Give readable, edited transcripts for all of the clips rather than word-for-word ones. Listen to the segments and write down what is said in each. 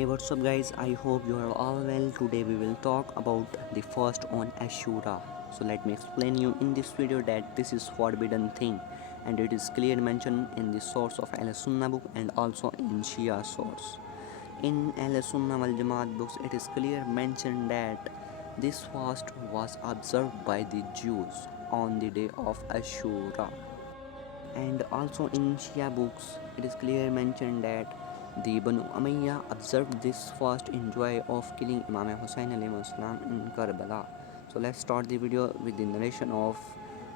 Hey, what's up, guys? I hope you are all well. Today we will talk about the fast on Ashura. So let me explain you in this video that this is forbidden thing, and it is clear mentioned in the source of Al Sunnah book and also in Shia source. In Al Sunnah wal Jamaat books, it is clear mentioned that this fast was observed by the Jews on the day of Ashura. And also in Shia books, it is clearly mentioned that the Banu Umayyah observed this fast in joy of killing Imam Hussain alayhi salam in Karbala. So let's start the video with the narration of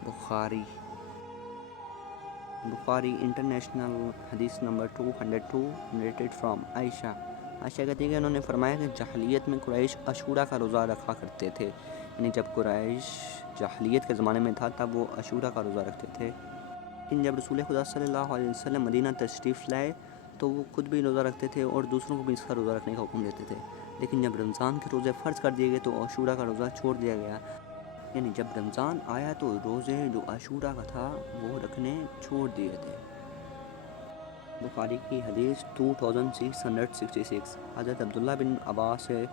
Bukhari. Bukhari International Hadith number 202 narrated from Aisha. Ayesha कहती है कि उन्होंने फरमाया कि जahलियत में कुरैश अशूरा का रोज़ा रखा करते थे, यानी जब कुरैश जahलियत के ज़माने में था तब वो अशूरा का रोज़ा रखते थे। लेकिन जब रसूल खुदा सल्लल्लाहु अलैहि वसल्लम मदीना तशरीफ़ लाए तो वो खुद भी रोज़ा रखते थे और दूसरों को भी इसका रोज़ा रखने का हुक्म देते थे। लेकिन जब रमज़ान के रोज़े फ़र्ज़ कर दिए गए तो अशूरा का रोज़ा छोड़ दिया गया, यानी जब रमज़ान आया तो रोज़े जो अशूरा का था वो रखने छोड़ दिए थे। बुखारी की हदीस 2666। हज़रत अब्दुल्ला बिन अब्बास से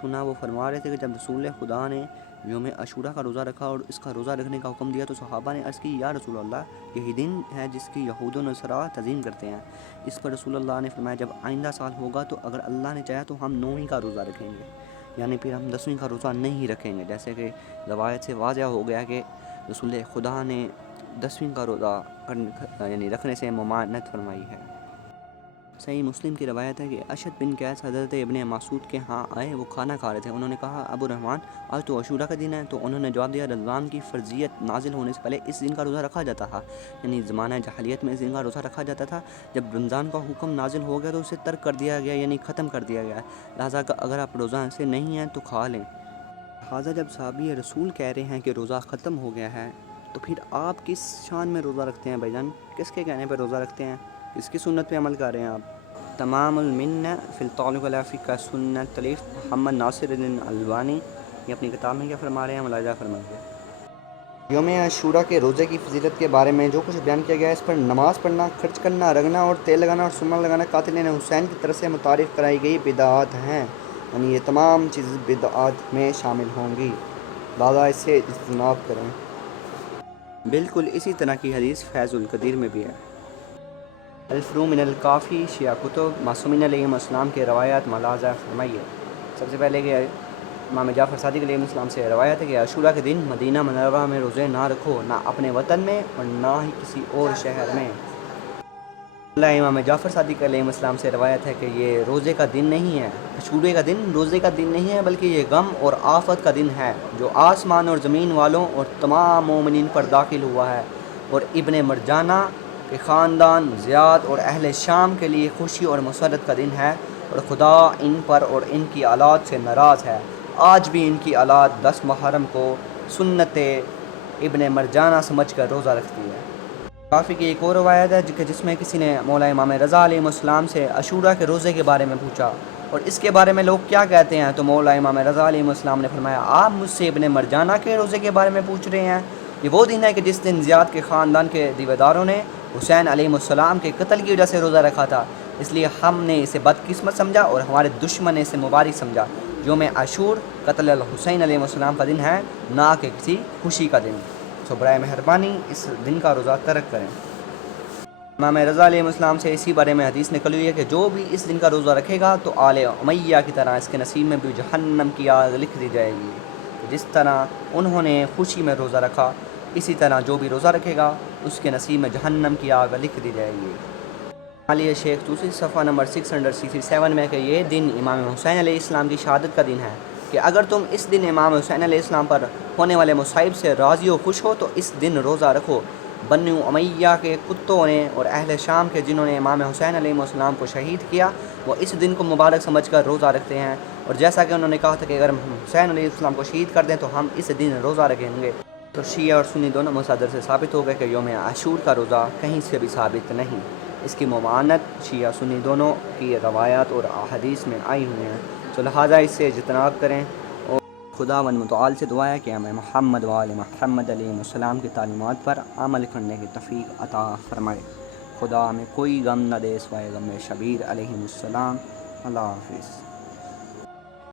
सुना, वो फरमा रहे थे कि जब रसूल खुदा ने योम अशूरा का रोज़ा रखा और इसका रोज़ा रखने का हुक्म दिया तो सहाबा ने अर्ज़ की, या रसूल अल्लाह, यही दिन है जिसकी यहूद व नसरा तज़ीम करते हैं। इस पर रसूल अल्लाह ने फरमाया, जब आइंदा साल होगा तो अगर अल्लाह ने चाहा तो हम 9वीं का रोज़ा रखेंगे, यानी फिर हम 10वीं का रोज़ा नहीं रखेंगे। जैसे कि रवायत से वाज़ह हो गया कि रसूल खुदा ने 10वीं का रोज़ा यानी रखने से ममानत फरमाई है। सही मुस्लिम की रवायत है कि अशद बिन कैस हज़रत इब्ने मासूद के यहाँ आए, वो खाना खा रहे थे। उन्होंने कहा, अबू रहमान, आज तो अशूरा का दिन है। तो उन्होंने जवाब दिया, रमज़ान की फ़र्जियत नाजिल होने से पहले इस दिन का रोज़ा रखा जाता था, यानी ज़माना जहलियत में इस दिन का रोज़ा रखा जाता था। जब रमज़ान का हुक्म नाजिल हो गया तो उसे तर्क कर दिया गया, यानी ख़त्म कर दिया गया। लिहाजा अगर आप रोज़ा से नहीं हैं तो खा लें। लिहाजा जब साहबी रसूल कह रहे हैं कि रोज़ा ख़त्म हो गया है तो फिर आप किस शान में रोज़ा रखते हैं भाईजान? किसके कहने पर रोज़ा रखते हैं? किसकी सुन्नत पे अमल कर रहे हैं आप? तमामुल मिन्ना फिल ताल्लुक़ अला फ़िक़्ह सुन्नत तलीफ़ मोहम्मद नासिरुद्दीन अल्बानी, ये अपनी किताब में क्या फरमा रहे हैं, मुलाहिज़ा फरमाइए। यौम अशूरा के रोज़े की फ़जीलत के बारे में जो कुछ बयान किया गया है, इस पर नमाज़ पढ़ना, खर्च करना, रगना और तेल लगाना और सुरमा लगाना कातिल हुसैन की तरफ से मुतारिफ़ कराई गई बिदअत हैं, यानी ये तमाम चीज़ें बिदअत में शामिल होंगी, लिहाज़ा इससे इज्तनाब करें। बिल्कुल इसी तरह की हदीस फैज़ुल कदीर में भी है। अल-फ़ुरू मिनल काफ़ी शिया कुतुब मासूमीन अलैहिस्सलाम के रवायात मुलाज़ा फरमाइए। सबसे पहले कि इमाम जाफ़र सादिक़ अलैहिस्सलाम से रवायत है कि अशूरा के दिन मदीना मनव्वरा में रोज़े ना रखो, ना अपने वतन में और ना ही किसी और शहर में। इमाम जाफ़र सादिक़ अलैहिस्सलाम से रवायत है कि ये रोज़े का दिन नहीं है, अशूरे का दिन रोज़े का दिन नहीं है, बल्कि ये गम और आफ़त का दिन है जो आसमान और ज़मीन वालों और तमाम मोमिनीन पर दाखिल हुआ है, और इब्ने मरजाना के ख़ानदान ज़ियाद और अहले शाम के लिए खुशी और मसरत का दिन है, और खुदा इन पर और इनकी औलाद से नाराज़ है। आज भी इनकी औलाद 10 मुहर्रम को सुन्नत इब्ने मरजाना समझ कर रोज़ा रखती है। काफ़ी की एक और रवायत है कि जिसमें किसी ने मौला इमाम रज़ा अलैहिस्सलाम से अशूरा के रोज़े के बारे में पूछा और इसके बारे में लोग क्या कहते हैं, तो मौला इमाम रज़ा अलैहिस्सलाम ने फरमाया, आप मुझसे इब्ने मरजाना के रोज़े के बारे में पूछ रहे हैं? ये वो दिन है कि जिस दिन ज़ियाद के ख़ानदान के दीवेदारों ने हुसैन अलैहिस्सलाम के कत्ल की वजह से रोज़ा रखा था, इसलिए हमने इसे बदकिस्मत समझा और हमारे दुश्मन ने इसे मुबारक समझा। यौम अशूर कत्ल हुसैन अलैहिस्सलाम का दिन है, ना कि किसी खुशी का दिन। तो बराए मेहरबानी इस दिन का रोज़ा तर्क करें। इमाम रज़ा अलैहिस्सलाम से इसी बारे में हदीस निकली हुई है कि जो भी इस दिन का रोज़ा रखेगा तो आले उमैया की तरह इसके नसीब में भी जहन्नम की आग लिख दी जाएगी। तो जिस तरह उन्होंने खुशी में रोज़ा रखा, इसी तरह जो भी रोज़ा रखेगा उसके नसीब में जहन्नम की आग लिख दी जाएगी। आलिया शेख दूसरी सफ़ा नंबर 667 में कि ये दिन इमाम हुसैन अलैहिस्सलाम की शहादत का दिन है कि अगर तुम इस दिन इमाम हुसैन अलैहिस्सलाम पर होने वाले मुसाइब से राज़ी व खुश हो तो इस दिन रोज़ा रखो। बन्नु उमैया के कुत्तों ने और अहले शाम के जिन्होंने इमाम हुसैन अलैहिस्सलाम को शहीद किया, वो इस दिन को मुबारक समझकर रोज़ा रखते हैं, और जैसा कि उन्होंने कहा था कि अगर हम हुसैन अलैहिस्सलाम को शहीद कर दें तो हम इस दिन रोज़ा रखेंगे। तो शिया और सुन्नी दोनों मसादर से साबित हो गए कि यौम आशूर का रोज़ा कहीं से भी साबित नहीं। इसकी ममानत शिया सुन्नी दोनों की रवायात और अहादीस में आई हुई हैं, तो लिहाजा इससे इज्तनाब करें। और खुदा वन मुतआल से दुआ है कि हमें मोहम्मद व आले मोहम्मद अलैहिस्सलाम की तालीमात पर अमल करने की तौफीक अता फ़रमाए। खुदा हमें कोई गम न दे सिवाय गम शबीर अलैहिस्सलाम। اللہ حافظ.